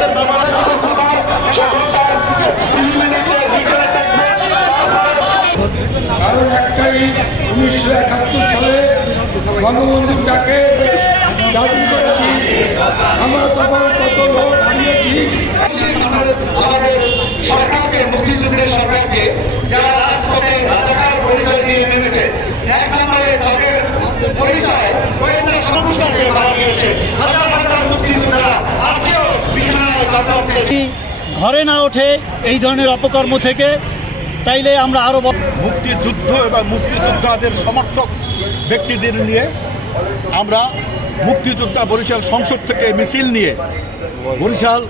তাদের বাবারা কারণ একটাই 1971 সালে বঙ্গবন্ধুর ডাকে স্বাধীন করেছি। আমরা তখন কত লোক হারিয়েছি। আমাদের সরকারকে, মুক্তিযুদ্ধের সরকারকে, যারা রাজপথে রাজাকার পরিচয় দিয়ে নেমেছে, এক নম্বরে তাদের পরিচয় গোয়েন্দা সংস্থাকে বাড়া দিয়েছে। হাজার হাজার মুক্তিযোদ্ধারা আজকেও বিছানায় কাটাচ্ছে। ঘরে না ওঠে এই ধরনের অপকর্ম থেকে, তাইলে আমরা আরও মুক্তিযুদ্ধ এবং মুক্তিযোদ্ধাদের সমর্থক ব্যক্তিদের নিয়ে আমরা মুক্তিযোদ্ধা বরিশাল সংসদ থেকে মিছিল নিয়ে বরিশাল